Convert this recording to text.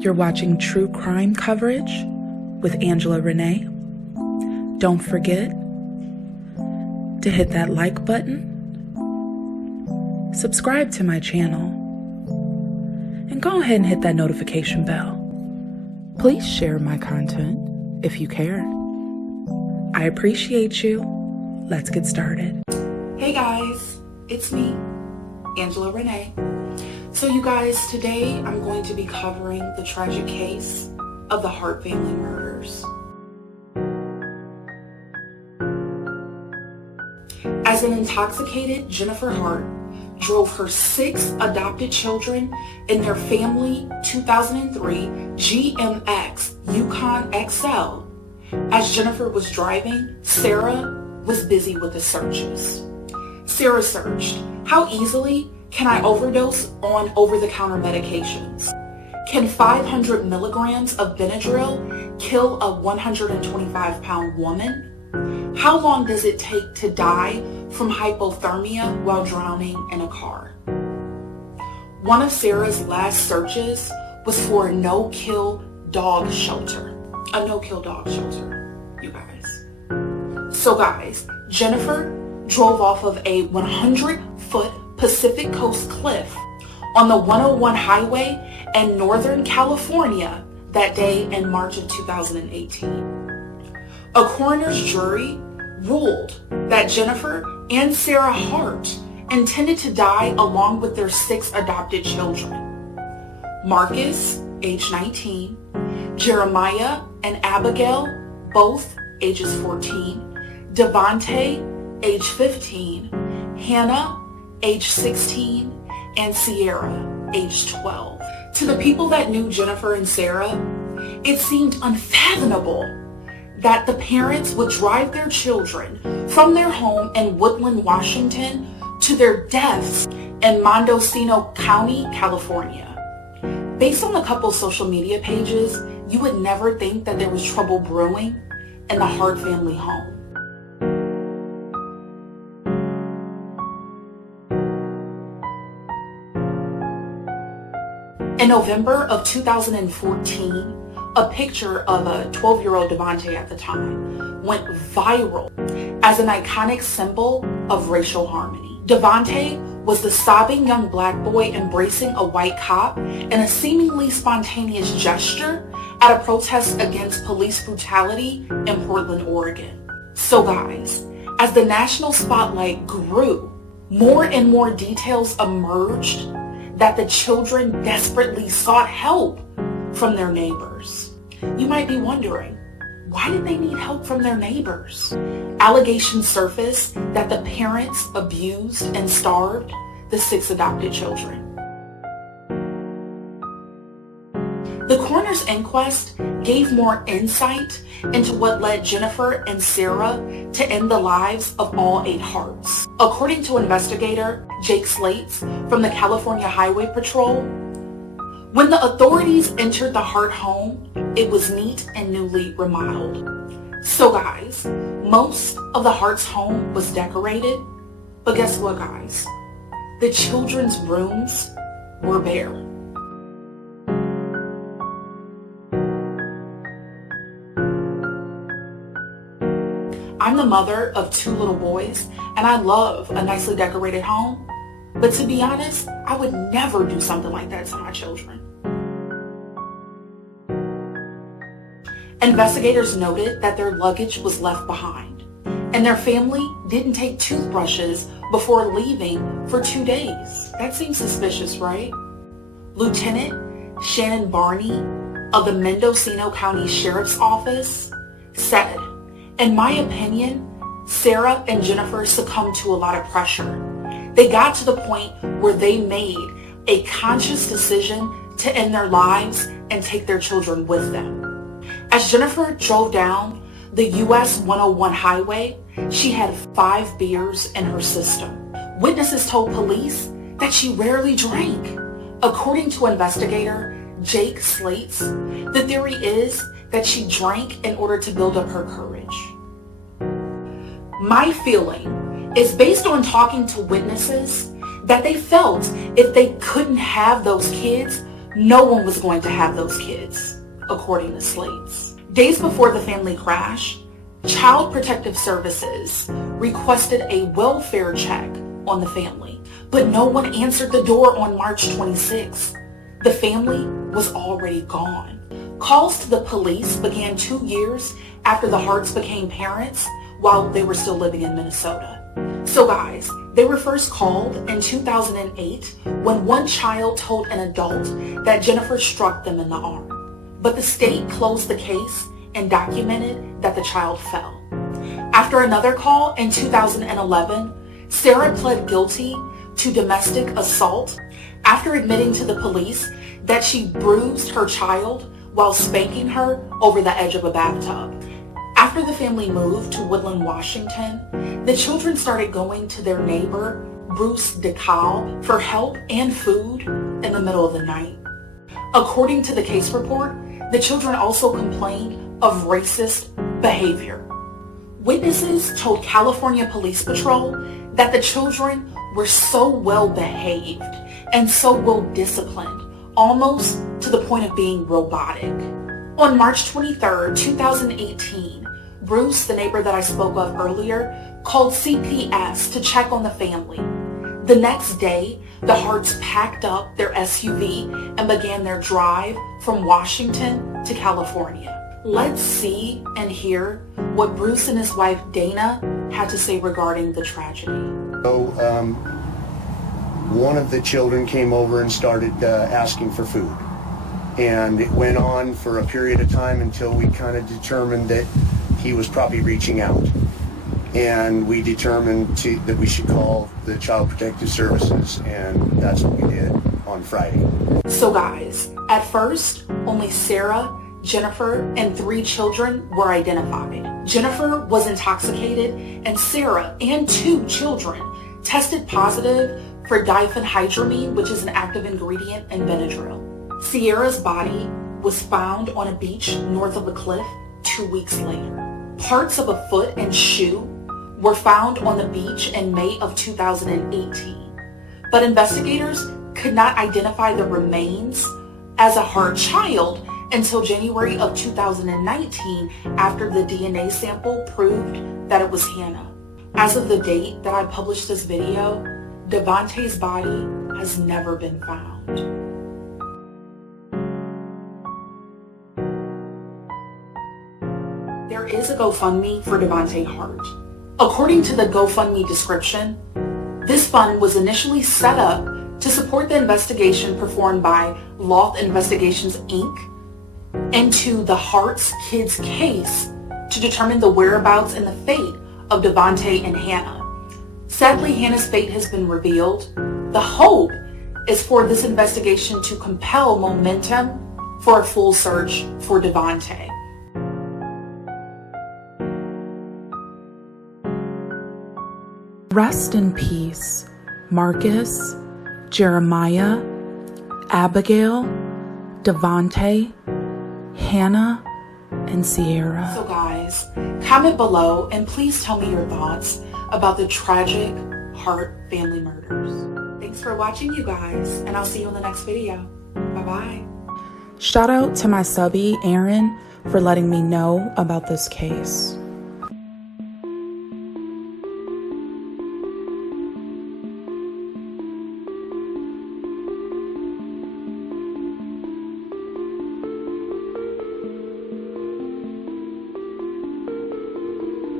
You're watching true crime coverage with Renee. Don't forget to hit that like button, subscribe to my channel, and go ahead and hit that notification bell. Please share my content if you care. I appreciate you. Let's get started. Hey guys, it's me, Renee. So you guys, today I'm going to be covering the tragic case of the Hart family murders. As an intoxicated Jennifer Hart drove her 6 adopted children in their family 2003 GMX Yukon XL, as Jennifer was driving, Sarah was busy with the searches. Sarah searched, how easily can I overdose on over-the-counter medications? Can 500 milligrams of Benadryl kill a 125-pound woman? How long does it take to die from hypothermia while drowning in a car? One of Sarah's last searches was for a no-kill dog shelter. A no-kill dog shelter, you guys. So guys, Jennifer drove off of a 100-foot Pacific Coast cliff on the 101 highway in Northern California that day in March of 2018. A coroner's jury ruled that Jennifer and Sarah Hart intended to die along with their 6 adopted children. Marcus, age 19, Jeremiah and Abigail, both ages 14, Devontae, age 15, Hannah, age 16, and Sierra, age 12. To the people that knew Jennifer and Sarah, it seemed unfathomable that the parents would drive their children from their home in Woodland, Washington to their deaths in Mendocino County, California. Based on the couple's social media pages, you would never think that there was trouble brewing in the Hart family home. In November of 2014, a picture of a 12-year-old Devontae at the time went viral as an iconic symbol of racial harmony. Devontae was the sobbing young black boy embracing a white cop in a seemingly spontaneous gesture at a protest against police brutality in Portland, Oregon. So guys, as the national spotlight grew, more and more details emerged that the children desperately sought help from their neighbors. You might be wondering, why did they need help from their neighbors? Allegations surfaced that the parents abused and starved the 6 adopted children. The coroner's inquest gave more insight into what led Jennifer and Sarah to end the lives of all 8 Harts. According to investigator Jake Slates from the California Highway Patrol, when the authorities entered the Hart home, it was neat and newly remodeled. So guys, most of the Hart's home was decorated, but guess what guys? The children's rooms were bare. I'm the mother of 2 little boys, and I love a nicely decorated home. But to be honest, I would never do something like that to my children. Investigators noted that their luggage was left behind, and their family didn't take toothbrushes before leaving for 2 days. That seems suspicious, right? Lieutenant Shannon Barney of the Mendocino County Sheriff's Office said, in my opinion, Sarah and Jennifer succumbed to a lot of pressure. They got to the point where they made a conscious decision to end their lives and take their children with them. As Jennifer drove down the US 101 highway, she had 5 beers in her system. Witnesses told police that she rarely drank. According to investigator Jake Slates, the theory is that she drank in order to build up her courage. My feeling is based on talking to witnesses that they felt if they couldn't have those kids no one was going to have those kids, according to Slates. Days before the family crash, Child Protective Services requested a welfare check on the family, but no one answered the door on March 26th. The family was already gone. Calls to the police began 2 years after the Harts became parents while they were still living in Minnesota. So guys, they were first called in 2008 when one child told an adult that Jennifer struck them in the arm. But the state closed the case and documented that the child fell. After another call in 2011, Sarah pled guilty to domestic assault after admitting to the police that she bruised her child while spanking her over the edge of a bathtub. After the family moved to Woodland, Washington, the children started going to their neighbor, Bruce DeCal, for help and food in the middle of the night. According to the case report, the children also complained of racist behavior. Witnesses told California Police Patrol that the children were so well behaved and so well disciplined, almost to the point of being robotic. On March 23, 2018, Bruce, the neighbor that I spoke of earlier, called CPS to check on the family. The next day, the Harts packed up their SUV and began their drive from Washington to California. Let's see and hear what Bruce and his wife Dana had to say regarding the tragedy. So, one of the children came over and started asking for food. And it went on for a period of time until we kind of determined that he was probably reaching out. And we determined that we should call the Child Protective Services, and that's what we did on Friday. So guys, at first, only Sarah, Jennifer, and 3 children were identified. Jennifer was intoxicated, and Sarah and 2 children tested positive for diphenhydramine, which is an active ingredient in Benadryl. Sierra's body was found on a beach north of a cliff 2 weeks later. Parts of a foot and shoe were found on the beach in May of 2018, but investigators could not identify the remains as a Hart child until January of 2019 after the DNA sample proved that it was Hannah. As of the date that I published this video, Devontae's body has never been found. There is a GoFundMe for Devontae Hart. According to the GoFundMe description, this fund was initially set up to support the investigation performed by Loth Investigations, Inc. into the Hart's kids case to determine the whereabouts and the fate of Devontae and Hannah. Sadly, Hannah's fate has been revealed. The hope is for this investigation to compel momentum for a full search for Devontae. Rest in peace, Marcus, Jeremiah, Abigail, Devontae, Hannah, and Sierra. So guys, comment below and please tell me your thoughts about the tragic Hart family murders. Thanks for watching, you guys, and I'll see you in the next video. Bye-bye. Shout out to my subby, Aaron, for letting me know about this case.